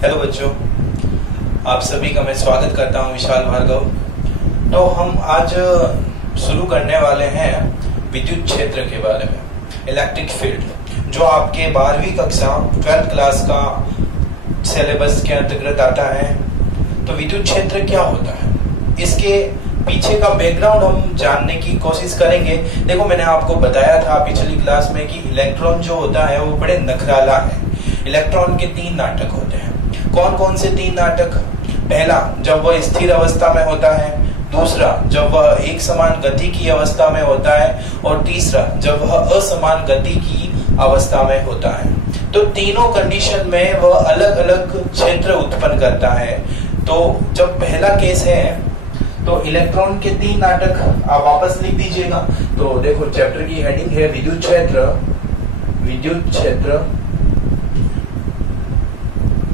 Hello बच्चों, आप सभी का मैं स्वागत करता हूं विशाल भार्गव। तो हम आज शुरू करने वाले हैं विद्युत क्षेत्र के बारे में, इलेक्ट्रिक फील्ड, जो आपके 12वीं कक्षा 12th क्लास का सिलेबस के अंतर्गत आता है। तो विद्युत क्षेत्र क्या होता है, इसके पीछे का बैकग्राउंड हम जानने की कोशिश करेंगे। देखो, मैंने आपको बताया था पिछली क्लास में कि इलेक्ट्रॉन जो होता है वो बड़े नखराला है। इलेक्ट्रॉन के 3 नाटक होते हैं। कौन कौन से 3 नाटक? पहला, जब वह स्थिर अवस्था में होता है। दूसरा, जब वह एक समान गति की अवस्था में होता है। और तीसरा, जब वह असमान गति की अवस्था में होता है। तो तीनों कंडीशन में वह अलग अलग क्षेत्र उत्पन्न करता है। तो जब पहला केस है तो इलेक्ट्रॉन के 3 नाटक आप वापस लिख दीजिएगा। तो देखो, चैप्टर की हेडिंग है विद्युत क्षेत्र,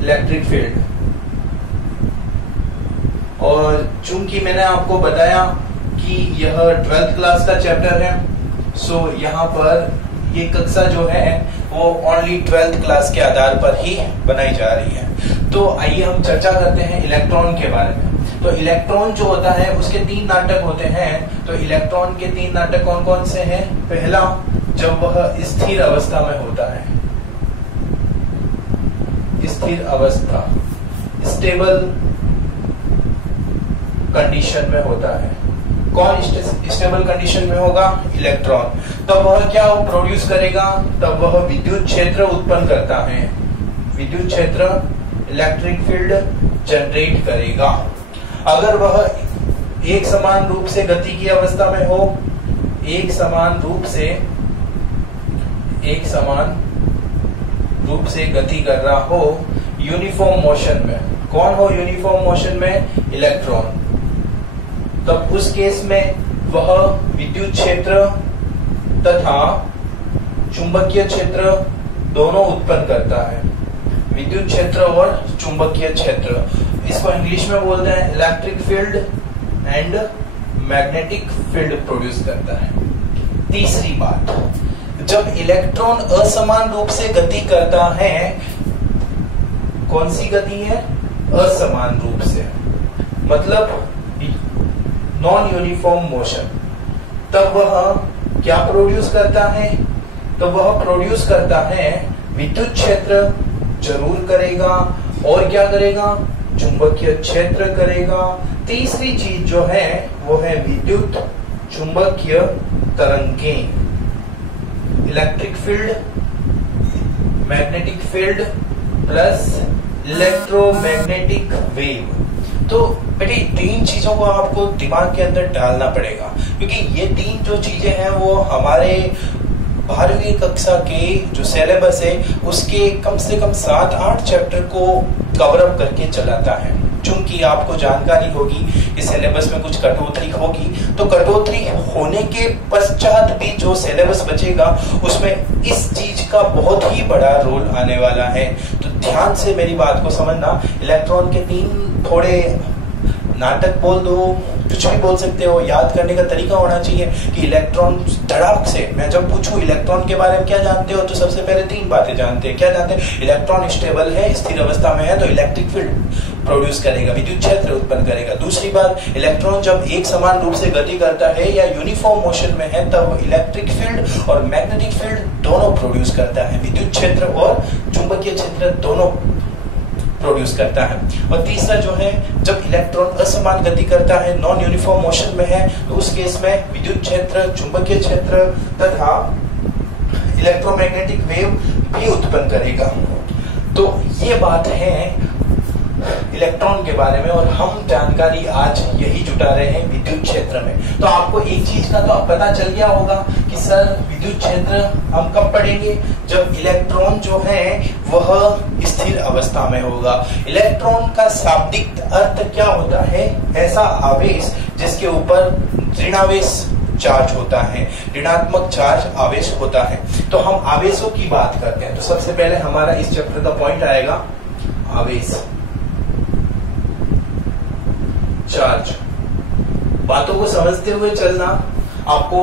इलेक्ट्रिक फील्ड। और चूंकि मैंने आपको बताया कि यह 12th क्लास का चैप्टर है, सो यहाँ पर ये कक्षा जो है वो ओनली 12th क्लास के आधार पर ही बनाई जा रही है। तो आइए हम चर्चा करते हैं इलेक्ट्रॉन के बारे में। तो इलेक्ट्रॉन जो होता है उसके 3 नाटक होते हैं। तो इलेक्ट्रॉन के 3 नाटक कौन कौन से हैं? पहला, जब वह स्थिर अवस्था में होता है, स्थिर अवस्था, स्टेबल कंडीशन में होता है। कौन स्टेबल कंडीशन में होगा? इलेक्ट्रॉन। तब वह क्या प्रोड्यूस करेगा? तब वह विद्युत क्षेत्र उत्पन्न करता है। विद्युत क्षेत्र, इलेक्ट्रिक फील्ड जनरेट करेगा। अगर वह एक समान रूप से गति की अवस्था में हो, एक समान रूप से गति कर रहा हो, यूनिफॉर्म मोशन में। कौन हो यूनिफॉर्म मोशन में? इलेक्ट्रॉन। तब उस केस में वह विद्युत क्षेत्र तथा चुंबकीय क्षेत्र दोनों उत्पन्न करता है। विद्युत क्षेत्र और चुंबकीय क्षेत्र, इसको इंग्लिश में बोलते हैं electric field and magnetic field produce करता है। तीसरी बात, जब इलेक्ट्रॉन असमान रूप से गति करता है, कौन सी गति है? असमान रूप से, मतलब नॉन यूनिफॉर्म मोशन। तब वह क्या प्रोड्यूस करता है? तो वह प्रोड्यूस करता है विद्युत क्षेत्र जरूर करेगा, और क्या करेगा? चुंबकीय क्षेत्र करेगा। तीसरी चीज जो है वो है विद्युत चुंबकीय तरंगें, electric field, magnetic field plus electromagnetic wave. तो बेटे 3 चीजों को आपको दिमाग के अंदर डालना पड़ेगा, क्योंकि ये 3 जो चीजें हैं वो हमारे 12वीं कक्षा के जो सिलेबस है उसके कम से कम 7-8 चैप्टर को कवर अप करके चलाता है। चूंकि आपको जानकारी होगी कि सिलेबस में कुछ कटौती होगी, तो कटौती होने के पश्चात भी जो सिलेबस बचेगा उसमें इस चीज का बहुत ही बड़ा रोल आने वाला है। तो ध्यान से मेरी बात को समझना। इलेक्ट्रॉन के 3 थोड़े नाटक बोल दो, कुछ भी बोल सकते हो। याद करने का तरीका होना चाहिए कि इलेक्ट्रॉन धड़ाक से, मैं जब पूछूं इलेक्ट्रॉन के बारे में क्या जानते हो, तो सबसे पहले 3 बातें जानते हैं। क्या जानते हैं? इलेक्ट्रॉन स्टेबल है, स्थिर अवस्था में है, तो इलेक्ट्रिक फील्ड प्रोड्यूस करेगा, विद्युत क्षेत्र उत्पन्न करेगा। दूसरी बात, इलेक्ट्रॉन जब एक समान रूप से गति करता है या यूनिफॉर्म मोशन में है, तब इलेक्ट्रिक फील्ड और मैग्नेटिक फील्ड दोनों प्रोड्यूस करता है। विद्युत क्षेत्र और चुंबकीय क्षेत्र दोनों प्रोड्यूस करता है। और तीसरा जो है, जब इलेक्ट्रॉन असमान गति करता है, नॉन यूनिफॉर्म मोशन में है, तो उस केस में विद्युत क्षेत्र, चुंबकीय क्षेत्र तथा इलेक्ट्रोमैग्नेटिक वेव भी उत्पन्न करेगा। तो ये बात है इलेक्ट्रॉन के बारे में, और हम जानकारी आज यही जुटा रहे हैं विद्युत क्षेत्र में। तो आपको एक चीज का तो अब पता चल गया होगा कि सर विद्युत क्षेत्र हम कब पढ़ेंगे? जब इलेक्ट्रॉन जो है वह स्थिर अवस्था में होगा। इलेक्ट्रॉन का शाब्दिक अर्थ क्या होता है? ऐसा आवेश जिसके ऊपर ऋणावेश चार्ज होता है, ऋणात्मक चार्ज आवेश होता है। तो हम आवेशों की बात करते हैं। तो सबसे पहले हमारा इस चैप्टर का पॉइंट आएगा आवेश, चार्ज। बातों को समझते हुए चलना, आपको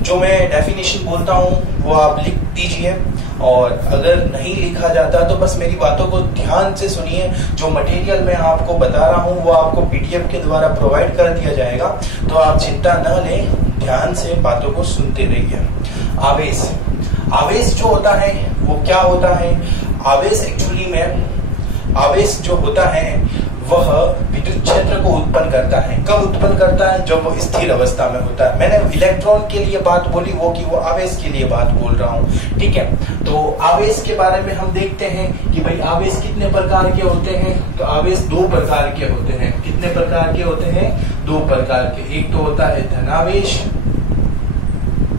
जो मैं डेफिनेशन बोलता हूँ वो आप लिख दीजिए, और अगर नहीं लिखा जाता तो बस मेरी बातों को ध्यान से सुनिए। जो मटेरियल मैं आपको बता रहा हूँ वो आपको पीडीएफ के द्वारा प्रोवाइड कर दिया जाएगा, तो आप चिंता न लें, ध्यान से बातों को सुनते रहिए। आवेश, आवेश जो होता है वो क्या होता है? आवेश एक्चुअली में, आवेश जो होता है वह विद्युत क्षेत्र को उत्पन्न करता है। कब उत्पन्न करता है? जब वो स्थिर अवस्था में होता है। मैंने इलेक्ट्रॉन के लिए बात बोली वो कि वो आवेश के लिए बात बोल रहा हूँ, ठीक है। तो आवेश के बारे में हम देखते हैं कि भाई आवेश कितने प्रकार के होते हैं। तो आवेश दो प्रकार के होते हैं। कितने प्रकार के होते हैं? दो प्रकार के। एक तो होता है धनावेश,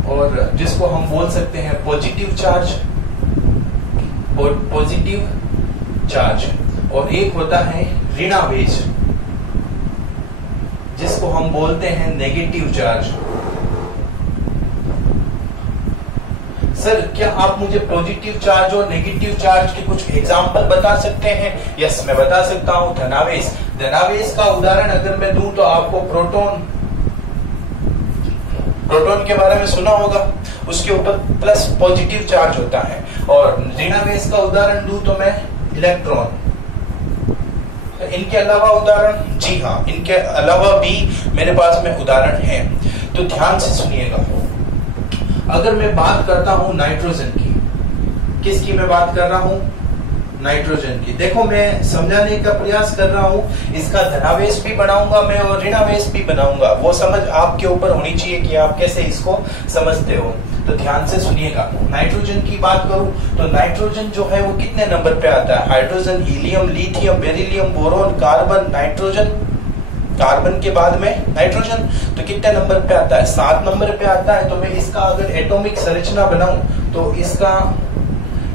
और जिसको हम बोल सकते हैं पॉजिटिव चार्ज, और पॉजिटिव चार्ज, और एक होता है ऋणावेश, जिसको हम बोलते हैं नेगेटिव चार्ज। सर क्या आप मुझे पॉजिटिव चार्ज और नेगेटिव चार्ज के कुछ एग्जाम्पल बता सकते हैं? यस, मैं बता सकता हूं। धनावेश, धनावेश का उदाहरण अगर मैं दूं तो आपको प्रोटॉन, प्रोटॉन के बारे में सुना होगा, उसके ऊपर प्लस पॉजिटिव चार्ज होता है। और ऋणावेश का उदाहरण दूं तो मैं इलेक्ट्रॉन। इनके अलावा उदाहरण, जी हाँ, इनके अलावा भी मेरे पास में उदाहरण हैं, तो ध्यान से सुनिएगा। अगर मैं बात करता हूं नाइट्रोजन की, किसकी मैं बात कर रहा हूं? नाइट्रोजन की। देखो मैं समझाने का प्रयास कर रहा हूं, इसका धनावेश भी बनाऊंगा मैं और ऋणावेश भी बनाऊंगा। वो समझ आपके ऊपर होनी चाहिए कि आप कैसे इसको समझते हो, तो ध्यान से सुनिएगा। नाइट्रोजन की बात करूं तो नाइट्रोजन जो है वो कितने नंबर पे आता है? Hydrogen, helium, lithium, beryllium, boron, carbon, nitrogen, carbon के बाद में नाइट्रोजन, तो कितने नंबर पे आता है? 7 नंबर पे आता है। तो मैं इसका अगर एटॉमिक संरचना बनाऊं तो इसका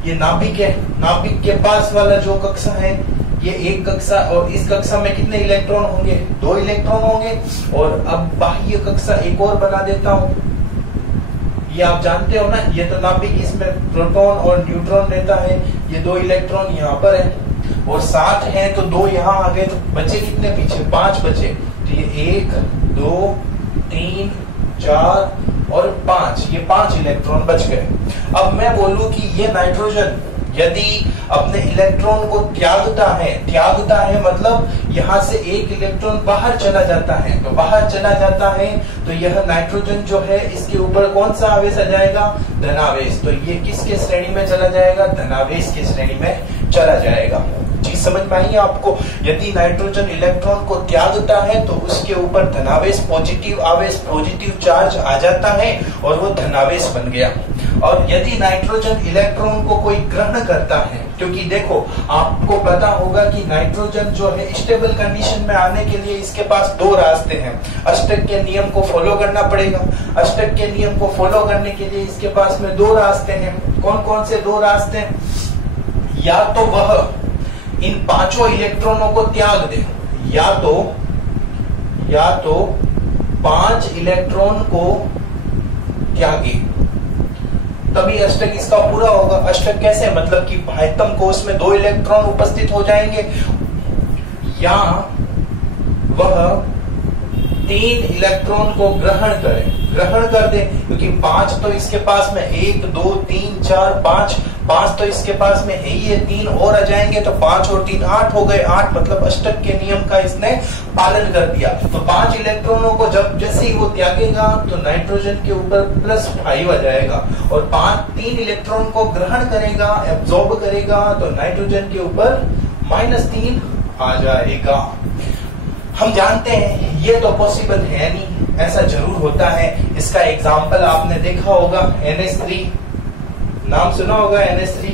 ये नाभिक है, नाभिक के पास वाला जो कक्षा है ये एक कक्षा, और इस कक्षा में कितने इलेक्ट्रॉन होंगे? 2 इलेक्ट्रॉन होंगे। और अब बाह्य कक्षा एक और बना देता हूं, ये आप जानते हो ना, ये तो नाभिक, इसमें प्रोटॉन और न्यूट्रॉन रहता है। ये 2 इलेक्ट्रॉन यहाँ पर है और 7 है, तो 2 यहाँ आ गए, तो बचे कितने पीछे? 5 बचे। तो ये 1 2 3 4 और 5, ये 5 इलेक्ट्रॉन बच गए। अब मैं बोलूं कि ये नाइट्रोजन यदि अपने इलेक्ट्रॉन को त्यागता है मतलब यहाँ से एक इलेक्ट्रॉन बाहर चला जाता है, तो बाहर चला जाता है तो यह नाइट्रोजन जो है इसके ऊपर कौन सा आवेश आ जाएगा? धनावेश। तो ये किसके श्रेणी में चला जाएगा? धनावेश की श्रेणी में चला जाएगा। चीज समझ में आई आपको? यदि नाइट्रोजन इलेक्ट्रॉन को त्यागता है तो उसके ऊपर धनावेश, पॉजिटिव आवेश, पॉजिटिव चार्ज आ जाता है और वो धनावेश बन गया। और यदि नाइट्रोजन इलेक्ट्रॉन को कोई ग्रहण करता है, क्योंकि देखो आपको पता होगा कि नाइट्रोजन जो है स्टेबल कंडीशन में आने के लिए इसके पास 2 रास्ते हैं। अष्टक के नियम को फॉलो करना पड़ेगा। अष्टक के नियम को फॉलो करने के लिए इसके पास में 2 रास्ते हैं। कौन कौन से 2 रास्ते? या तो वह इन 5 इलेक्ट्रॉनों को त्याग दे, या तो 5 इलेक्ट्रॉन को त्यागे, तभी अष्टक इसका पूरा होगा। अष्टक कैसे? मतलब कि बाह्यतम कोश में 2 इलेक्ट्रॉन उपस्थित हो जाएंगे, या वह 3 इलेक्ट्रॉन को ग्रहण कर दे, क्योंकि 5 तो इसके पास में 1 2 3 4 5 तो इसके पास में है ही, 3 और आ जाएंगे, तो 5 और 3 8 हो गए। 8 मतलब अष्टक के नियम का इसने पालन कर दिया। तो 5 इलेक्ट्रॉनों को जब जैसे ही वो त्यागेगा तो नाइट्रोजन के ऊपर +5 आ जाएगा, और 3 इलेक्ट्रॉन को ग्रहण करेगा, एब्जॉर्ब करेगा, तो नाइट्रोजन के ऊपर -3 आ जाएगा। हम जानते हैं ये तो पॉसिबल है नहीं, ऐसा जरूर होता है। इसका एग्जाम्पल आपने देखा होगा, NH3, नाम सुना होगा NH3,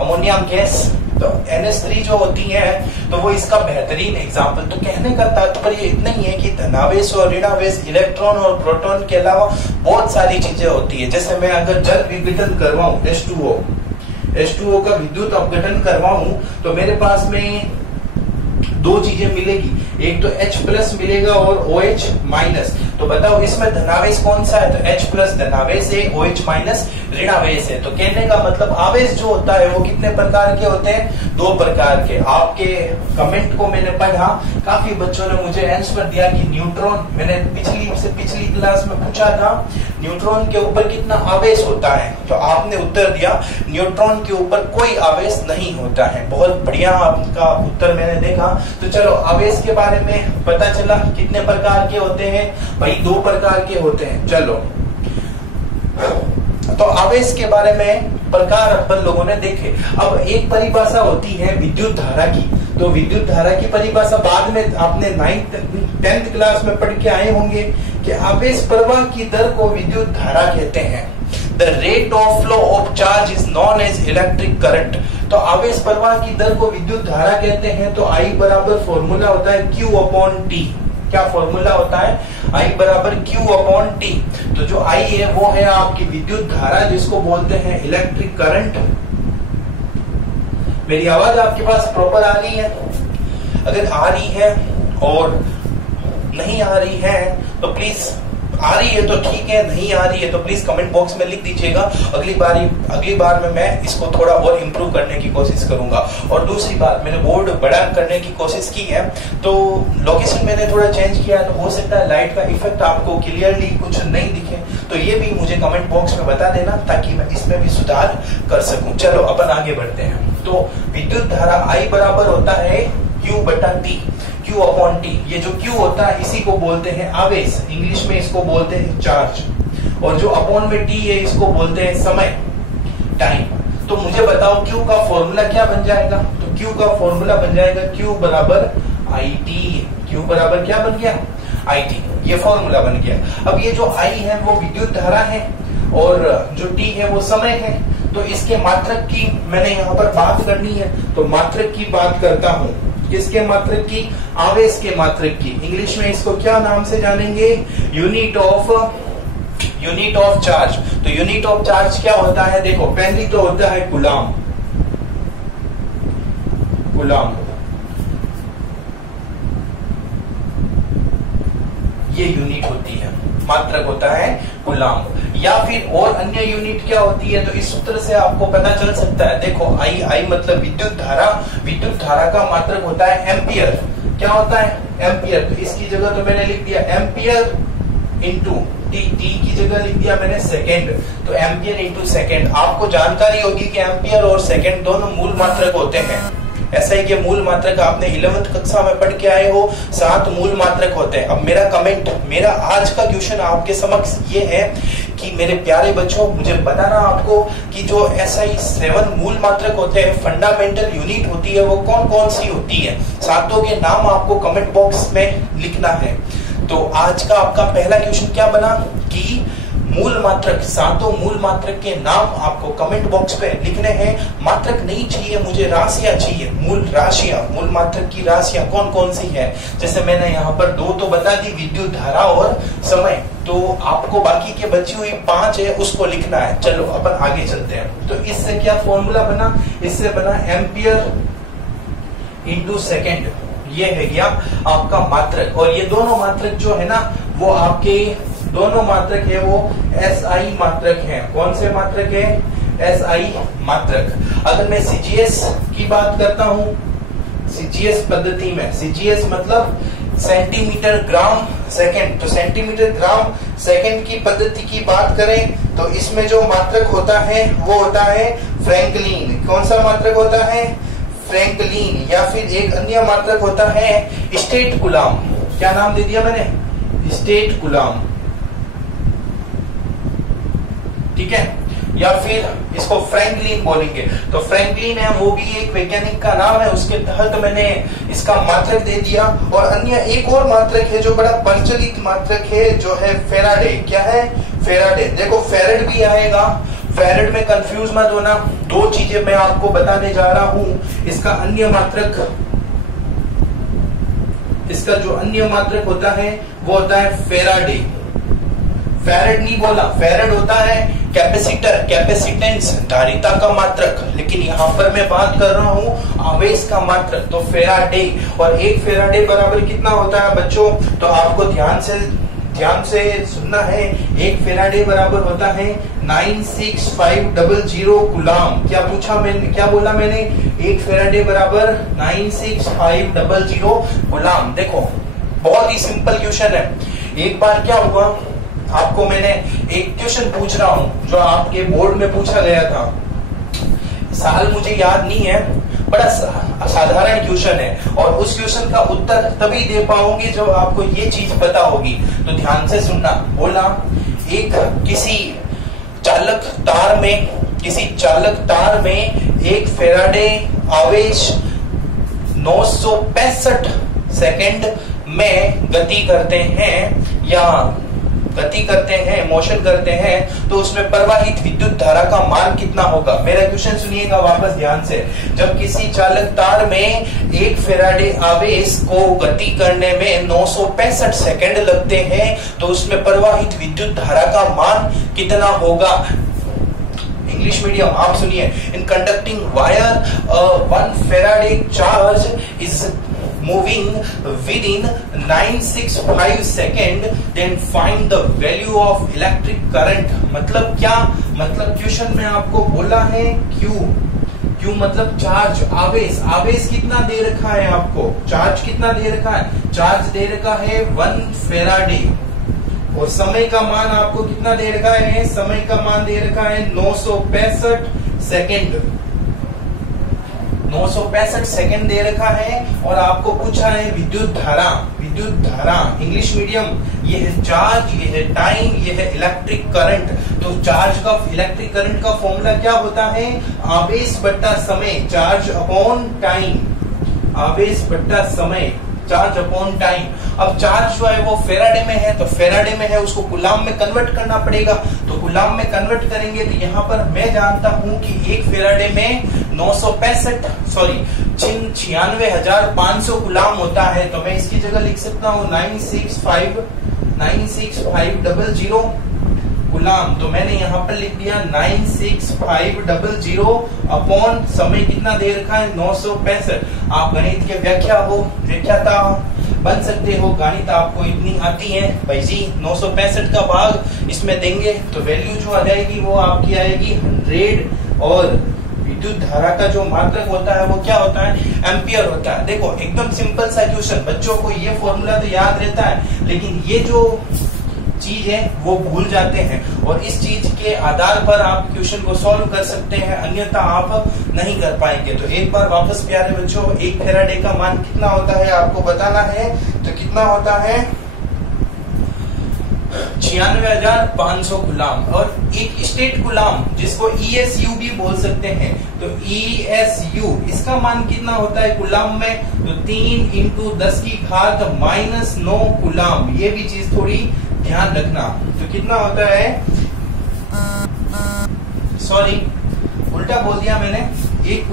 अमोनियम गैस। तो NH3 जो होती है तो वो इसका बेहतरीन एग्जाम्पल। तो कहने का तात्पर्य इतना ही है कि धनावेश और ऋणावेश, इलेक्ट्रॉन और प्रोटॉन के अलावा बहुत सारी चीजें होती है। जैसे मैं अगर जल विघटन करवाऊं, H2O का विद्युत अपघटन करवाऊं, तो मेरे पास में 2 चीजें मिलेगी, एक तो H+ मिलेगा और OH-। तो बताओ इसमें धनावेश कौन सा है? तो H+ धनावेश है, OH- ऋणावेश है। तो कहने का मतलब आवेश जो होता है वो कितने प्रकार के होते हैं? 2 प्रकार के। आपके कमेंट को मैंने पढ़ा, काफी बच्चों ने मुझे आंसर दिया कि न्यूट्रॉन, मैंने पिछली क्लास में पूछा था न्यूट्रॉन के ऊपर कितना आवेश होता है? तो आपने उत्तर दिया न्यूट्रॉन के ऊपर कोई आवेश नहीं होता है। बहुत बढ़िया आपका उत्तर मैंने देखा। तो चलो आवेश के बारे में पता चला कितने प्रकार के होते हैं भाई, 2 प्रकार के होते हैं। चलो तो आवेश के बारे में प्रकार अपन लोगों ने देखे। अब एक परिभाषा होती है विद्युत धारा की। तो विद्युत धारा की परिभाषा बाद में आपने 10th क्लास में पढ़ के आए होंगे कि आवेश प्रवाह की दर को विद्युत धारा कहते हैं। The rate of flow of charge is known as electric current. तो आवेश प्रवाह की दर को विद्युत धारा कहते हैं। तो I बराबर फॉर्मूला होता है Q/T। क्या फॉर्मूला होता है? I बराबर Q/T। तो जो I है वो है आपकी विद्युत धारा, जिसको बोलते हैं इलेक्ट्रिक करंट। मेरी आवाज आपके पास प्रॉपर आ रही है? अगर आ रही है और नहीं आ रही है तो प्लीज, आ रही है तो ठीक है, नहीं आ रही है तो प्लीज कमेंट बॉक्स में लिख दीजिएगा। अगली बार में मैं इसको थोड़ा और इम्प्रूव करने की कोशिश करूंगा। और दूसरी बात, मैंने बोर्ड बड़ा करने की कोशिश की है, तो लोकेशन मैंने थोड़ा चेंज किया, तो हो सकता है लाइट का इफेक्ट आपको क्लियरली कुछ नहीं दिखे। तो ये भी मुझे कमेंट बॉक्स में बता देना ताकि मैं इसमें भी सुधार कर सकूं। चलो अपन आगे बढ़ते हैं। तो विद्युत धारा I बराबर होता है Q/T। Q/T, ये जो Q होता है इसी को बोलते हैं आवेश, इंग्लिश में इसको बोलते हैं चार्ज। और जो अपॉन में T है इसको बोलते हैं समय, टाइम। तो मुझे बताओ Q का फॉर्मूला क्या बन जाएगा? तो Q का फॉर्मूला बन जाएगा Q बराबर IT। Q बराबर क्या बन गया? IT। ये फॉर्मूला बन गया। अब ये जो I है वो विद्युत धारा है और जो T है वो समय है। तो इसके मात्रक की मैंने यहाँ पर बात करनी है, तो मात्रक की बात करता हूँ। किसके मात्रक की? आवेश के मात्रक की। इंग्लिश में इसको क्या नाम से जानेंगे? Unit of charge. तो यूनिट ऑफ चार्ज क्या होता है? देखो, पहली तो होता है कूलाम। ये यूनिट होती है, मात्रक होता है कूलाम। या फिर और अन्य यूनिट क्या होती है? तो इस सूत्र से आपको पता चल सकता है। देखो, I मतलब विद्युत धारा। विद्युत धारा का मात्रक होता है एम्पियर। क्या होता है? एम्पियर। तो इसकी जगह तो मैंने लिख दिया एम्पियर इंटू T की जगह लिख दिया मैंने सेकेंड। तो एम्पियर इंटू सेकेंड। आपको जानकारी होगी कि एम्पियर और सेकेंड दोनों मूल मात्रक होते हैं। ऐसा ही कि मूल मात्रक आपने 11th कक्षा में पढ़ के आए हो, 7 मूल मात्रक होते हैं। अब मेरा आज का क्वेश्चन आपके समक्ष ये है कि मेरे प्यारे बच्चों, मुझे बताना आपको कि जो SI 7 मूल मात्रक होते हैं, फंडामेंटल यूनिट होती है, वो कौन कौन सी होती है। सातों के नाम आपको कमेंट बॉक्स में लिखना है। तो आज का आपका पहला क्वेश्चन क्या बना कि मूल मात्रक, 7 मूल मात्रक के नाम आपको कमेंट बॉक्स पे लिखने हैं। मात्रक नहीं चाहिए मुझे, राशियां चाहिए। मूल मात्रक की राशियां कौन कौन सी है? जैसे मैंने यहाँ पर 2 तो बता दी, विद्युत धारा और समय। तो आपको बाकी के बची हुई 5 है उसको लिखना है। चलो अपन आगे चलते हैं। तो इससे क्या फॉर्मूला बना? इससे बना एम्पियर इंटू सेकेंड। ये है गया आपका मात्रक। और ये दोनों मात्रक जो है ना, वो आपके दोनों मात्रक है वो SI मात्रक है। कौन से मात्रक है? SI मात्रक। अगर मैं CGS की बात करता हूँ, CGS पद्धति में, CGS मतलब सेंटीमीटर ग्राम सेकंड। तो सेंटीमीटर ग्राम सेकंड की पद्धति की बात करें तो इसमें जो मात्रक होता है वो होता है फ्रैंकलिन। कौन सा मात्रक होता है? फ्रैंकलिन। या फिर एक अन्य मात्रक होता है स्टेट कूलाम। क्या नाम दे दिया मैंने? State coulomb. ठीक है, या फिर इसको फ्रैंकलिन बोलेंगे। तो फ्रैंकलिन है, वो भी एक वैज्ञानिक का नाम है, उसके तहत मैंने इसका मात्रक दे दिया। और अन्य एक और मात्रक है जो बड़ा प्रचलित मात्रक है, जो है फेराडे। क्या है? फेराडे। देखो, फेरेड भी आएगा, फेरेड में कंफ्यूज मत होना। 2 चीजें मैं आपको बताने जा रहा हूं। इसका जो अन्य मात्रक होता है वो होता है फेराडे। फेरेड नहीं बोला, फेरेड होता है कैपेसिटर, कैपेसिटेंस, धारिता का मात्रक। लेकिन यहाँ पर मैं बात कर रहा हूँ आवेश का मात्रक, तो फेराडे। और एक फेराडे बराबर कितना होता है बच्चों? तो आपको ध्यान से सुनना है। एक फेराडे बराबर होता है 96500 कूलाम। क्या पूछा मैंने? क्या बोला मैंने? एक फेराडे बराबर 96500 कूलाम। देखो, बहुत ही सिंपल क्वेश्चन है। एक बार क्या हुआ आपको मैंने एक क्वेश्चन पूछ रहा हूं जो आपके बोर्ड में पूछा गया था, साल मुझे याद नहीं है, बड़ा साधारण क्वेश्चन है और उस क्वेश्चन का उत्तर तभी दे पाओगे जब आपको ये चीज पता होगी। तो ध्यान से सुनना। बोला एक किसी चालक तार में एक फैराडे आवेश 965 सेकंड में मोशन करते हैं तो उसमें प्रवाहित विद्युत धारा का मान कितना होगा। मेरा क्वेश्चन सुनिएगा वापस ध्यान से। जब किसी चालक तार में एक फैराडे आवेश को गति करने में 965 सेकंड लगते हैं तो उसमें प्रवाहित विद्युत धारा का मान कितना होगा। इंग्लिश मीडियम आप सुनिए। In conducting wire 1 Faraday charge is moving within 965 second, then find the value of electric current। मतलब क्या, मतलब क्वेश्चन में आपको बोला है Q मतलब चार्ज, आवेश कितना दे रखा है आपको, चार्ज कितना दे रखा है, चार्ज दे रखा है 1 फैराडे और समय का मान आपको कितना दे रखा है, समय का मान दे रखा है 965 सेकेंड, 965 सेकंड दे रखा है और आपको पूछा है विद्युत धारा इंग्लिश मीडियम। ये है चार्ज, ये है टाइम, ये है इलेक्ट्रिक करंट। तो चार्ज का, इलेक्ट्रिक करंट का फॉर्मूला क्या होता है, आवेश बट्टा समय, चार्ज अपॉन टाइम, आवेश बट्टा समय, चार्ज अपॉन टाइम। अब चार्ज जो है वो फेराडे में है तो फेराडे में है, उसको कूलाम में कन्वर्ट करना पड़ेगा। तो कूलाम में कन्वर्ट करेंगे तो यहाँ पर मैं जानता हूं कि एक फेराडे में 96,500 कूलाम होता है। तो मैं इसकी जगह लिख सकता हूँ 96500 कूलाम। तो मैंने यहाँ पर लिख दिया 96500 अपॉन समय कितना दे रखा है 965। आप गणित के व्याख्याता बन सकते हो, गणित आपको इतनी आती है भाई जी। 965 का भाग इसमें देंगे तो वैल्यू जो आ जाएगी वो आपकी आएगी 100 और विद्युत धारा का जो मात्रक होता है वो क्या होता है, एम्पियर होता है। देखो एकदम सिंपल सा क्वेश्चन, बच्चों को ये फॉर्मूला तो याद रहता है लेकिन ये जो चीज है वो भूल जाते हैं और इस चीज के आधार पर आप क्वेश्चन को सॉल्व कर सकते हैं, अन्यथा आप नहीं कर पाएंगे। तो एक बार वापस प्यारे बच्चों, एक फैराडे का मान कितना होता है आपको बताना है। तो कितना होता है 96,500 गुलाम और एक स्टेट गुलाम जिसको ESU भी बोल सकते हैं। तो ESU इसका मान कितना होता है गुलाम में, तो 3 × 10 की घात -9 गुलाम। ये भी चीज थोड़ी ध्यान रखना। तो कितना होता है, सॉरी उल्टा बोल दिया मैंने, एक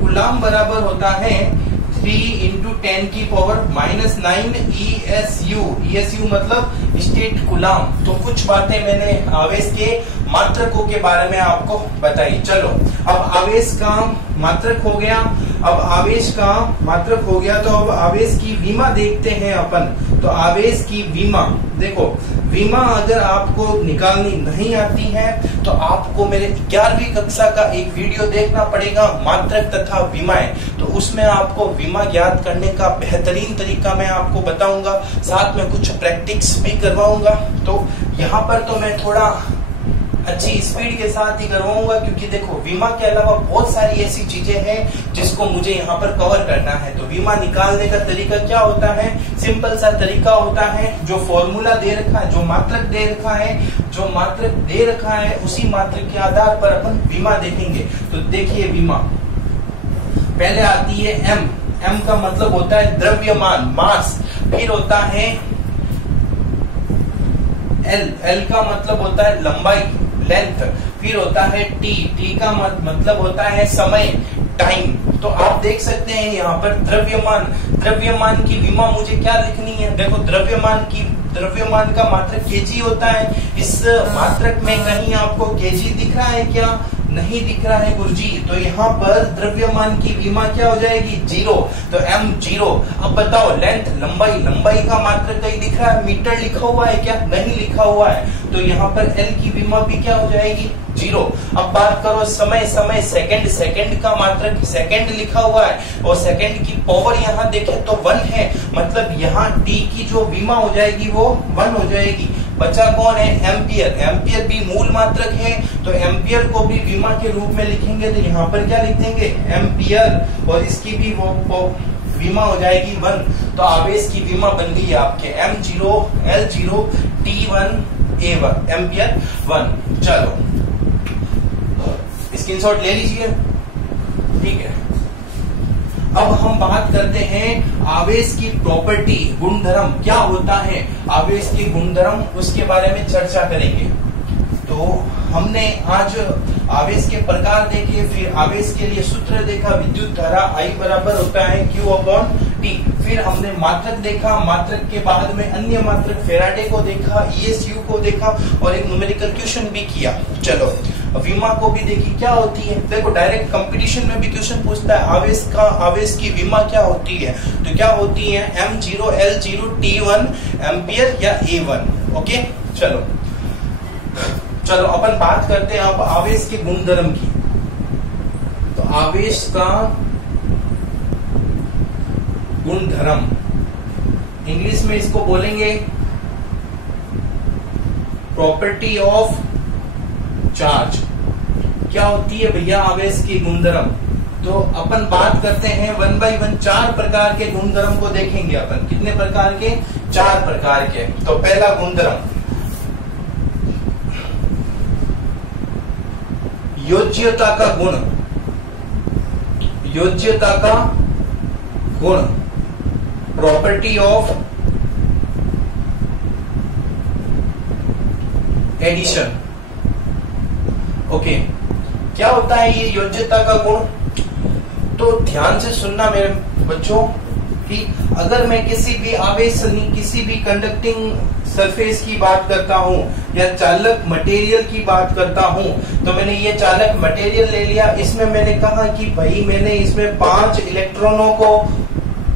गुलाम बराबर होता है 3 × 10 की पावर -9 ESU मतलब स्टेट गुलाम। तो कुछ बातें मैंने आवेश के मात्रकों के बारे में आपको बताई। चलो अब आवेश का मात्रक हो गया, तो अब आवेश की विमा देखते हैं अपन। तो आवेश की विमा, देखो विमा अगर आपको निकालनी नहीं आती है तो आपको मेरे 11वीं कक्षा का एक वीडियो देखना पड़ेगा, मात्रक तथा विमाएं। तो उसमें आपको विमा ज्ञात करने का बेहतरीन तरीका मैं आपको बताऊंगा, साथ में कुछ प्रैक्टिस भी करवाऊंगा। तो यहाँ पर तो मैं थोड़ा अच्छी स्पीड के साथ ही करवाऊंगा क्योंकि देखो विमा के अलावा बहुत सारी ऐसी चीजें हैं जिसको मुझे यहाँ पर कवर करना है। तो विमा निकालने का तरीका क्या होता है, सिंपल सा तरीका होता है, जो फॉर्मूला दे रखा है, जो मात्रक दे रखा है उसी मात्रक के आधार पर अपन विमा देखेंगे। तो देखिए विमा पहले आती है M का मतलब होता है द्रव्यमान, मास। फिर होता है L का मतलब होता है लंबाई, लेंथ। फिर होता है T का मतलब होता है समय, टाइम। तो आप देख सकते हैं यहाँ पर द्रव्यमान की विमा मुझे क्या लिखनी है। देखो द्रव्यमान का मात्रक केजी होता है। इस मात्रक में कहीं आपको केजी दिख रहा है क्या, नहीं दिख रहा है गुरुजी। तो यहाँ पर द्रव्यमान की विमा क्या हो जाएगी, 0। तो M 0। अब बताओ लेंथ, लंबाई का मात्रक कहीं दिख रहा है, मीटर लिखा हुआ है क्या, नहीं लिखा हुआ है। तो यहाँ पर L की विमा भी क्या हो जाएगी, 0। अब बात करो समय, सेकंड का मात्रक सेकंड लिखा हुआ है और सेकंड की पावर यहाँ देखे तो 1 है, मतलब यहाँ T की जो विमा हो जाएगी वो 1 हो जाएगी। बचा कौन है, एम्पियर। एम्पियर भी मूल मात्रक है, तो एम्पियर को भी विमा के रूप में लिखेंगे तो यहाँ पर क्या लिख देंगे, एम्पियर, और इसकी भी वो विमा हो जाएगी 1। तो आवेश की विमा बन गई आपके M0 L0 T1 A1 ampere 1। चलो स्क्रीनशॉट ले लीजिए, ठीक है। अब हम बात करते हैं आवेश की प्रॉपर्टी, गुणधर्म क्या होता है, आवेश की गुणधर्म, उसके बारे में चर्चा करेंगे। तो हमने आज आवेश के प्रकार देखे, फिर आवेश के लिए सूत्र देखा, विद्युत धारा I बराबर होता है Q/T। फिर हमने मात्रक देखा, मात्रक के बाद में अन्य मात्रक फेराडे को देखा, ESU को देखा, और एक न्यूमेरिकल क्वेश्चन भी किया। चलो विमा को भी देखी क्या होती है। देखो डायरेक्ट कंपटीशन में भी क्वेश्चन पूछता है आवेश की विमा क्या होती है, तो क्या होती है, M0 L0 T1 एम्पियर या A1। ओके चलो अपन बात करते हैं अब आवेश के गुणधर्म की। तो आवेश का गुणधर्म, इंग्लिश में इसको बोलेंगे प्रॉपर्टी ऑफ चार्ज। क्या होती है भैया आवेश की गुणधर्म, तो अपन बात करते हैं 1 by 1 4 प्रकार के गुणधर्म को देखेंगे अपन। कितने प्रकार के, 4 प्रकार के। तो पहला गुणधर्म योज्यता का गुण, योज्यता का गुण, प्रॉपर्टी ऑफ एडिशन। ओके क्या होता है ये योज्यता का गुण, तो ध्यान से सुनना मेरे बच्चों कि अगर मैं किसी भी आवेश, किसी भी कंडक्टिंग सरफेस की बात करता हूं या चालक मटेरियल की बात करता हूं, तो मैंने ये चालक मटेरियल ले लिया, इसमें मैंने कहा कि भाई मैंने इसमें 5 इलेक्ट्रॉनों को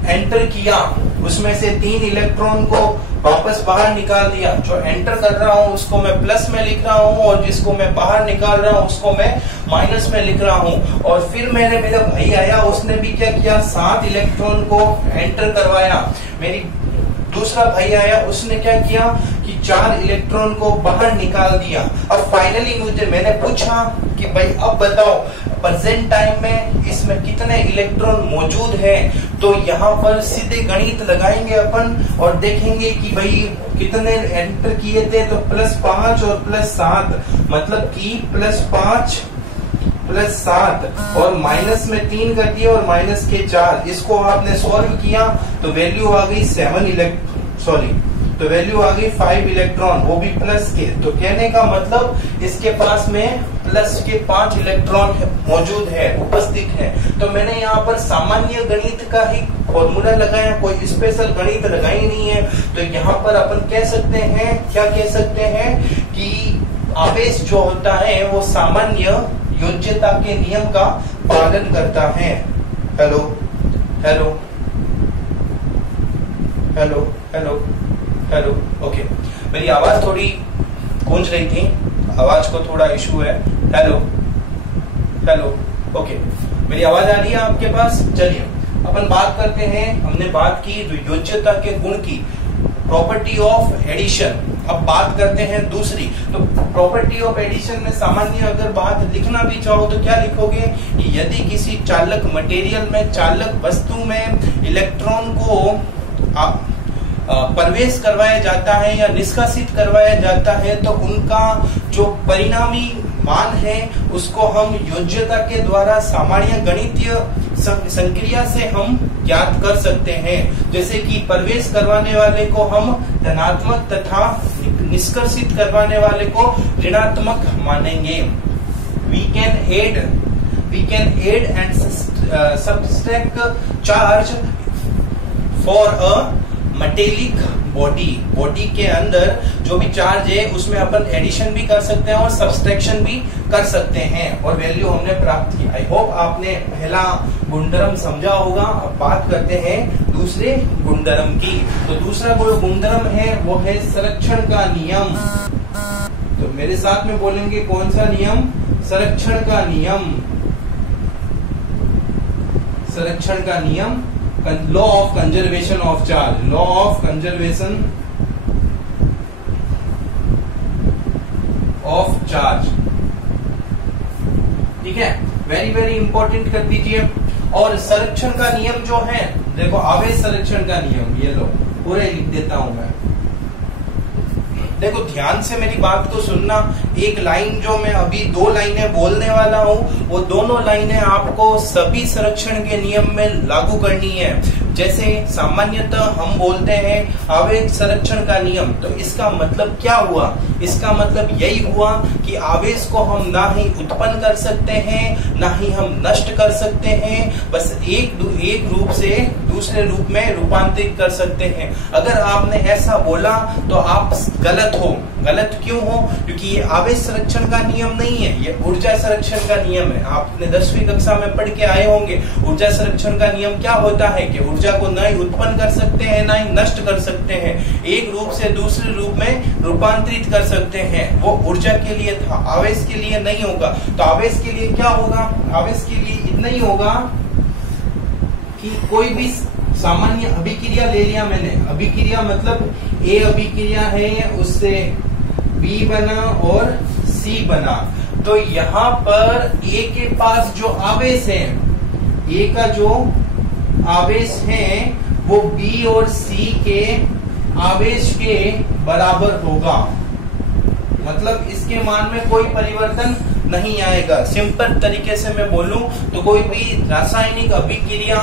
एंटर किया, उसमें से 3 इलेक्ट्रॉन को वापस बाहर निकाल दिया। जो एंटर कर रहा हूं उसको मैं प्लस में लिख रहा हूं, और जिसको मैं बाहर निकाल रहा हूं उसको मैं माइनस में लिख रहा हूं। और फिर मेरा भाई आया, उसने भी क्या किया, 7 इलेक्ट्रॉन को एंटर करवाया। मेरी दूसरा भाई आया, उसने क्या किया कि 4 इलेक्ट्रॉन को बाहर निकाल दिया। अब फाइनली मैंने पूछा कि भाई अब बताओ प्रेजेंट टाइम में इसमें कितने इलेक्ट्रॉन मौजूद हैं। तो यहाँ पर सीधे गणित लगाएंगे अपन और देखेंगे कि भाई कितने एंटर किए थे, तो +5 और +7, मतलब कि +5 +7 और माइनस में 3 कर दिया और माइनस के 4। इसको आपने सॉल्व किया तो वैल्यू आ गई 5 इलेक्ट्रॉन, वो भी प्लस के। तो कहने का मतलब इसके पास में प्लस के 5 इलेक्ट्रॉन मौजूद है, उपस्थित है। तो मैंने यहाँ पर सामान्य गणित का ही फॉर्मूला लगाया, कोई स्पेशल गणित लगाई नहीं है। तो यहाँ पर अपन कह सकते हैं, क्या कह सकते हैं कि आवेश जो होता है वो सामान्य योज्यता के नियम का पालन करता है। Hello hello hello hello hello okay, मेरी आवाज थोड़ी गूंज रही थी, आवाज को थोड़ा इशू है। हेलो हेलो ओके, मेरी आवाज आ रही है आपके पास। चलिए अपन बात करते हैं, हमने बात की योज्यता के गुण की, प्रॉपर्टी ऑफ एडिशन। अब बात करते हैं दूसरी। तो प्रॉपर्टी ऑफ एडिशन में सामान्य अगर बात लिखना भी चाहो तो क्या लिखोगे, यदि किसी चालक मटेरियल में, चालक वस्तु में इलेक्ट्रॉन को प्रवेश करवाया जाता है या निष्कासित करवाया जाता है, तो उनका जो परिणामी मान है उसको हम योज्यता के द्वारा सामान्य गणितीय संक्रिया से हम ज्ञात कर सकते हैं। जैसे कि प्रवेश करवाने वाले को हम धनात्मक तथा निष्कासित करवाने वाले को ऋणात्मक मानेंगे। We can add and subtract charge for a metallic body के अंदर जो भी चार्ज है उसमें अपन एडिशन भी कर सकते हैं और सब्सट्रैक्शन भी कर सकते हैं, और वैल्यू हमने प्राप्त की। आई होप आपने पहला गुणधर्म समझा होगा। अब बात करते हैं दूसरे गुणधर्म की। तो दूसरा जो गुणधर्म है वो है संरक्षण का नियम। तो मेरे साथ में बोलेंगे कौन सा नियम, संरक्षण का नियम। संरक्षण का नियम, law of conservation of charge, law of conservation of charge. ठीक है, वेरी वेरी इंपॉर्टेंट कर दीजिए। और संरक्षण का नियम जो है, देखो आवेश संरक्षण का नियम, ये लो पूरे लिख देता हूं मैं। देखो ध्यान से मेरी बात को सुनना। एक लाइन जो मैं अभी 2 लाइनें बोलने वाला हूं, वो दोनों लाइनें आपको सभी संरक्षण के नियम में लागू करनी है। जैसे सामान्यतः हम बोलते हैं आवेश संरक्षण का नियम, तो इसका मतलब क्या हुआ? इसका मतलब यही हुआ कि आवेश को हम ना ही उत्पन्न कर सकते हैं, ना ही हम नष्ट कर सकते हैं, बस एक रूप से दूसरे रूप में रूपांतरित कर सकते हैं। अगर आपने ऐसा बोला तो आप गलत हो। गलत क्यों हो? क्योंकि ये आवेश संरक्षण का नियम नहीं है, ये ऊर्जा संरक्षण का नियम है। आपने 10वीं कक्षा में पढ़ के आए होंगे। ऊर्जा संरक्षण का नियम क्या होता है कि ऊर्जा को न ही उत्पन्न कर सकते हैं, ना ही नष्ट कर सकते हैं, एक रूप से दूसरे रूप में रूपांतरित कर सकते हैं। वो ऊर्जा के लिए था, आवेश के लिए नहीं होगा। तो आवेश के लिए क्या होगा? आवेश के लिए इतना ही होगा कि कोई भी सामान्य अभिक्रिया ले लिया मैंने। अभिक्रिया मतलब ए अभिक्रिया है, उससे बी बना और सी बना। तो यहाँ पर ए के पास जो आवेश है, ए का जो आवेश है वो बी और सी के आवेश के बराबर होगा। मतलब इसके मान में कोई परिवर्तन नहीं आएगा। सिंपल तरीके से मैं बोलूं तो कोई भी रासायनिक अभिक्रिया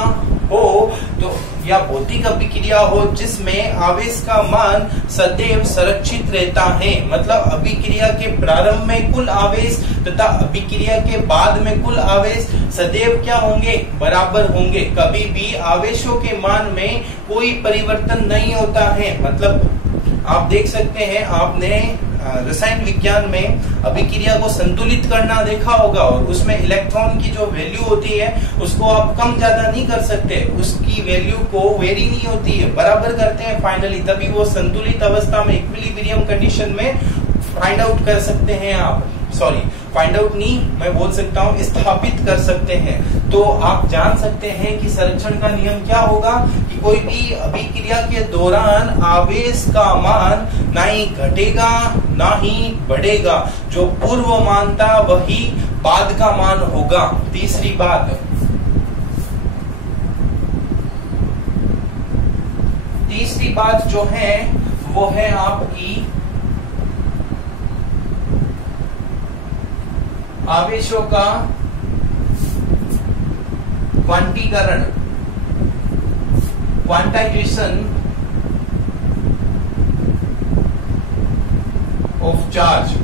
हो तो या भौतिक अभिक्रिया हो जिसमें आवेश का मान सदैव संरक्षित रहता है, मतलब अभिक्रिया के प्रारंभ में कुल आवेश तथा अभिक्रिया के बाद में कुल आवेश सदैव क्या होंगे? बराबर होंगे। कभी भी आवेशों के मान में कोई परिवर्तन नहीं होता है। मतलब आप देख सकते हैं, आपने रसायन विज्ञान में अभिक्रिया को संतुलित करना देखा होगा, और उसमें इलेक्ट्रॉन की जो वैल्यू होती है उसको आप कम ज्यादा नहीं कर सकते, उसकी वैल्यू को वेरी नहीं होती है, बराबर करते हैं फाइनली, तभी वो संतुलित अवस्था में इक्विलिब्रियम कंडीशन में फाइंड आउट कर सकते हैं आप। सॉरी, फाइंड आउट नहीं, मैं बोल सकता हूँ स्थापित कर सकते हैं। तो आप जान सकते हैं कि संरक्षण का नियम क्या होगा कि कोई भी अभिक्रिया के दौरान आवेश का मान ना ही घटेगा ना ही बढ़ेगा। जो पूर्व मान था वही बाद का मान होगा। तीसरी बात जो है वो है आपकी आवेशों का क्वांटीकरण, क्वांटाइजेशन ऑफ चार्ज।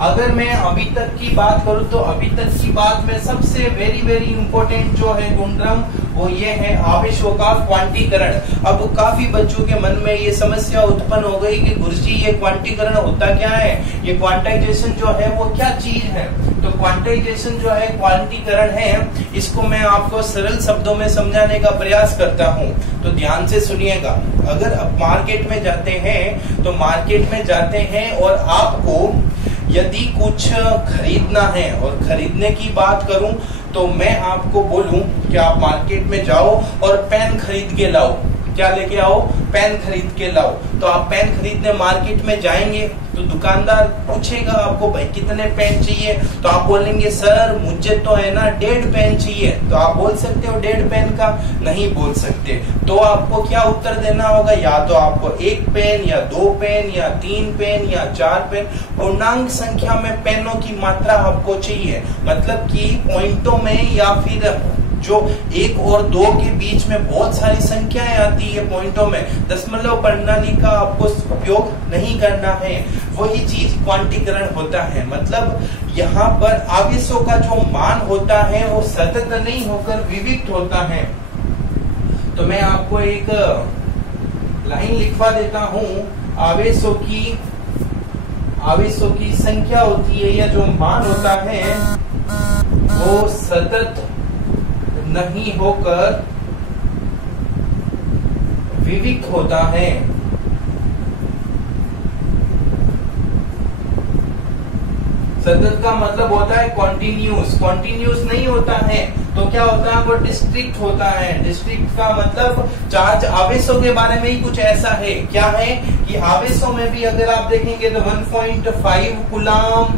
अगर मैं अभी तक की बात करूं तो अभी तक की बात में सबसे वेरी वेरी इंपॉर्टेंट जो है गुणधर्म वो ये है आवेशों का क्वांटीकरण। अब काफी बच्चों के मन में ये समस्या उत्पन्न हो गई कि गुरुजी ये क्वांटीकरण होता क्या है, ये क्वांटाइजेशन जो है वो क्या चीज है। तो क्वांटाइजेशन जो है क्वांटीकरण है, इसको मैं आपको सरल शब्दों में समझाने का प्रयास करता हूँ। तो ध्यान से सुनिएगा। अगर आप मार्केट में जाते हैं तो मार्केट में जाते हैं और आपको यदि कुछ खरीदना है, और खरीदने की बात करूं तो मैं आपको बोलूं कि आप मार्केट में जाओ और पेन खरीद के लाओ। क्या लेके आओ? पेन खरीद के लाओ। तो आप पेन खरीदने मार्केट में जाएंगे तो दुकानदार पूछेगा आपको भाई कितने पेन चाहिए, तो आप बोलेंगे सर मुझे तो है ना 1.5 पेन चाहिए। तो आप बोल सकते हो 1.5 पेन का? नहीं बोल सकते। तो आपको क्या उत्तर देना होगा? या तो आपको 1 पेन या 2 पेन या 3 पेन या 4 पेन, पूर्णांक संख्या में पेनों की मात्रा आपको चाहिए। मतलब कि पॉइंटों में या फिर जो 1 और 2 के बीच में बहुत सारी संख्याएं आती है पॉइंटों में, दशमलव प्रणाली का आपको उपयोग नहीं करना है। वही चीज क्वांटीकरण होता है। मतलब यहाँ पर आवेशों का जो मान होता है वो सतत नहीं होकर विविक्त होता है। तो मैं आपको एक लाइन लिखवा देता हूँ। आवेशों की संख्या होती है या जो मान होता है वो सतत नहीं होकर विविक्त होता है। सतत का मतलब होता है कॉन्टिन्यूस, कॉन्टिन्यूस नहीं होता है तो क्या होता है वो डिस्ट्रिक्ट होता है। डिस्ट्रिक्ट का मतलब चार्ज आवेशों के बारे में ही कुछ ऐसा है, क्या है कि आवेशों में भी अगर आप देखेंगे तो 1.5 कूलम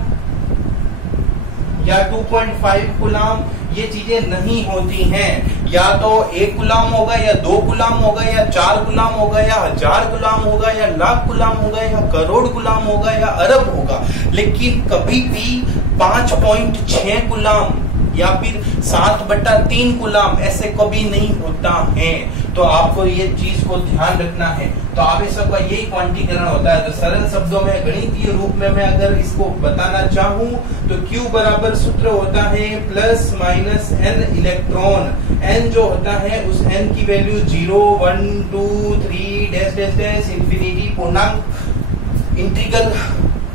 या 2.5 कूलम ये चीजें नहीं होती हैं। या तो 1 कूलम होगा या 2 कूलम होगा या 4 कूलम होगा या 1000 कूलम होगा या लाख कूलम होगा या करोड़ कूलम होगा या अरब होगा, लेकिन कभी भी 5.6 कूलम या फिर 7/3 कूलम ऐसे कभी नहीं होता है। तो आपको ये चीज को ध्यान रखना है। तो आवेशों का यही क्वांटीकरण होता है। तो सरल शब्दों में गणितीय रूप में मैं अगर इसको बताना चाहूं तो Q बराबर सूत्र होता है plus minus n electron. n जो होता है उस n की value 0, 1, 2, 3 dash dash dash infinity पूर्णांक इंटीग्रल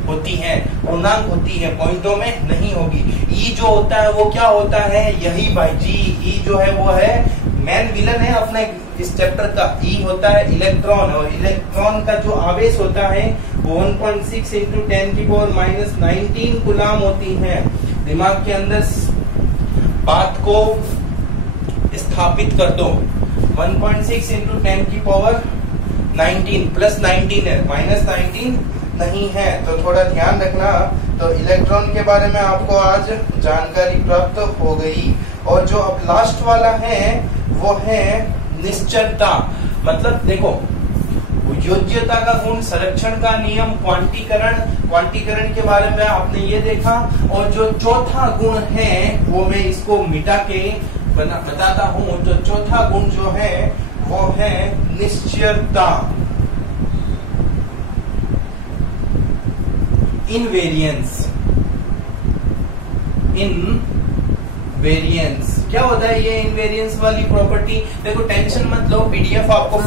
होती है, पूर्णांक होती है, पॉइंटों में नहीं होगी। ई जो होता है वो क्या होता है, यही भाई जी ई जो है वो है मेन विलन है अपने इस चैप्टर का। ई होता है इलेक्ट्रॉन, और इलेक्ट्रॉन का जो आवेश होता है वो 1.6 इंटू 10⁻⁹ कूलम होती है। दिमाग के अंदर बात को स्थापित कर दो। 1.6 इंटू 10⁻⁹ प्लस 19 है, माइनस 19 नहीं है। तो थोड़ा ध्यान रखना। तो इलेक्ट्रॉन के बारे में आपको आज जानकारी प्राप्त हो गई। और जो अब लास्ट वाला है वो है निश्चलता। मतलब देखो योज्यता का गुण, संरक्षण का नियम, क्वांटीकरण के बारे में आपने ये देखा। और जो चौथा गुण है वो मैं इसको मिटा के बताता हूं। तो चौथा गुण जो है वो है निश्चलता, इनवेरियंस। इनवेरियंस क्या होता है ये इनवेरियंस वाली प्रॉपर्टी? देखो टेंशन मत लो, पीडीएफ आपको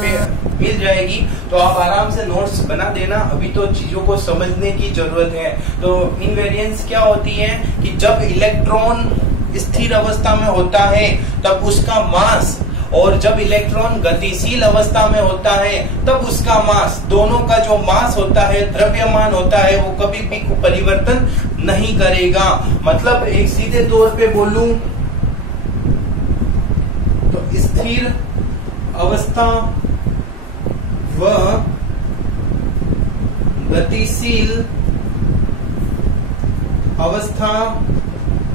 मिल जाएगी तो आप आराम से नोट्स बना देना। अभी तो चीजों को समझने की जरूरत है। तो इनवेरियंस क्या होती है कि जब इलेक्ट्रॉन स्थिर अवस्था में होता है तब उसका मास, और जब इलेक्ट्रॉन गतिशील अवस्था में होता है तब उसका मास, दोनों का जो मास होता है, द्रव्यमान होता है, वो कभी भी परिवर्तन नहीं करेगा। मतलब एक सीधे तौर पे बोलूं तो स्थिर अवस्था व गतिशील अवस्था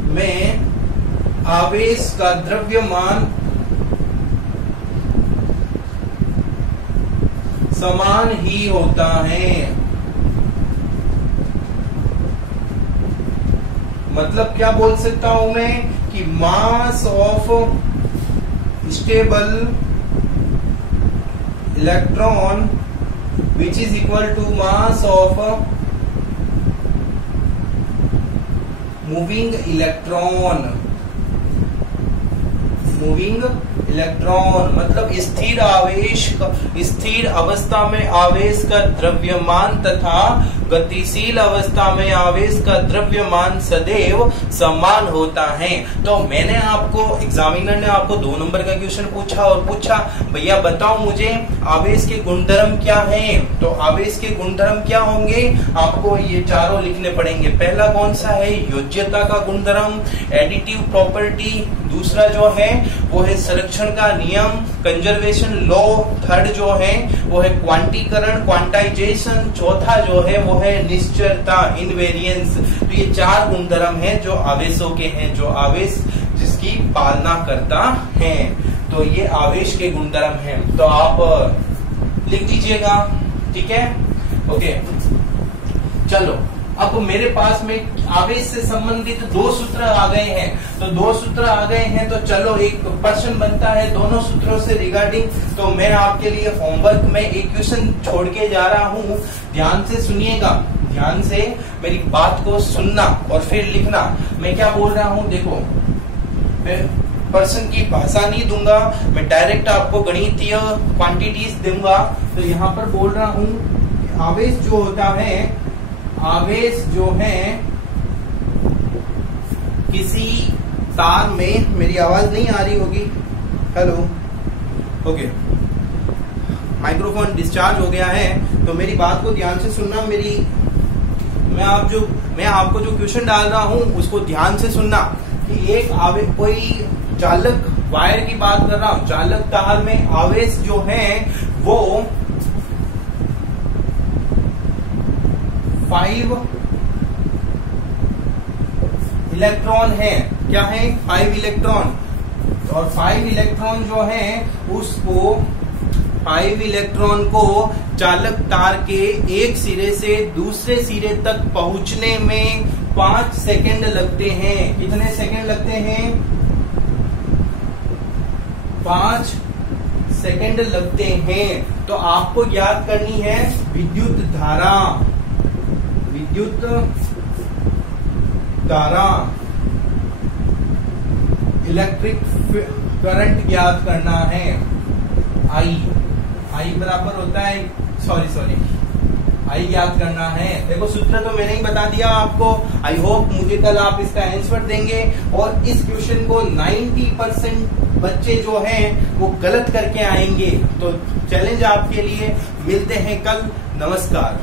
में आवेश का द्रव्यमान समान ही होता है। मतलब क्या बोल सकता हूं मैं कि mass of stable electron which is equal to mass of moving electron. मतलब स्थिर आवेश, स्थिर अवस्था में आवेश का द्रव्यमान तथा गतिशील अवस्था में आवेश का द्रव्यमान सदैव समान होता है। तो मैंने आपको, एग्जामिनर ने आपको 2 नंबर का क्वेश्चन पूछा और पूछा भैया बताओ मुझे आवेश के गुणधर्म क्या हैं। तो आवेश के गुणधर्म क्या होंगे, आपको ये चारों लिखने पड़ेंगे। पहला कौन सा है, योज्यता का गुणधर्म, एडिटिव प्रॉपर्टी। दूसरा जो है वो है संरक्षण का नियम, कंजर्वेशन लॉ। थर्ड जो है वो है क्वांटीकरण, क्वांटाइजेशन। चौथा जो है वो है निश्चलता, इनवेरियंस। तो ये 4 गुणधर्म हैं जो आवेशों के हैं, जो आवेश जिसकी पालना करता है। तो ये आवेश के गुणधर्म हैं। तो आप लिख दीजिएगा, ठीक है, ओके। चलो अब मेरे पास में आवेश से संबंधित 2 सूत्र आ गए हैं। तो 2 सूत्र आ गए हैं तो चलो एक प्रश्न बनता है दोनों सूत्रों से रिगार्डिंग। तो मैं आपके लिए होमवर्क में एक क्वेश्चन छोड़ के जा रहा हूं, ध्यान से सुनिएगा, ध्यान से मेरी बात को सुनना और फिर लिखना। मैं क्या बोल रहा हूं, देखो मैं पर्सन की भाषा नहीं दूंगा, मैं डायरेक्ट आपको गणितीय क्वांटिटीज दूंगा। तो यहाँ पर बोल रहा हूं आवेश जो होता है, आवेश जो है किसी तार में, मेरी आवाज नहीं आ रही होगी, हेलो, ओके, माइक्रोफोन डिस्चार्ज हो गया है तो मेरी बात को ध्यान से सुनना। मैं आपको जो क्वेश्चन डाल रहा हूं उसको ध्यान से सुनना कि एक कोई चालक वायर की बात कर रहा हूं, चालक तार में आवेश जो है वो 5 इलेक्ट्रॉन है। क्या है? 5 इलेक्ट्रॉन। और 5 इलेक्ट्रॉन जो है उसको 5 इलेक्ट्रॉन को चालक तार के एक सिरे से दूसरे सिरे तक पहुंचने में 5 सेकंड लगते हैं। कितने सेकंड लगते हैं? 5 सेकंड लगते हैं। तो आपको याद करनी है विद्युत धारा, विद्युत धारा, इलेक्ट्रिक करंट याद करना है। आई बराबर होता है, सॉरी आई याद करना है। देखो सूत्र तो मैंने ही बता दिया आपको। आई होप मुझे कल आप इसका आंसर देंगे। और इस क्वेश्चन को 90% बच्चे जो हैं वो गलत करके आएंगे। तो चैलेंज आपके लिए। मिलते हैं कल। नमस्कार।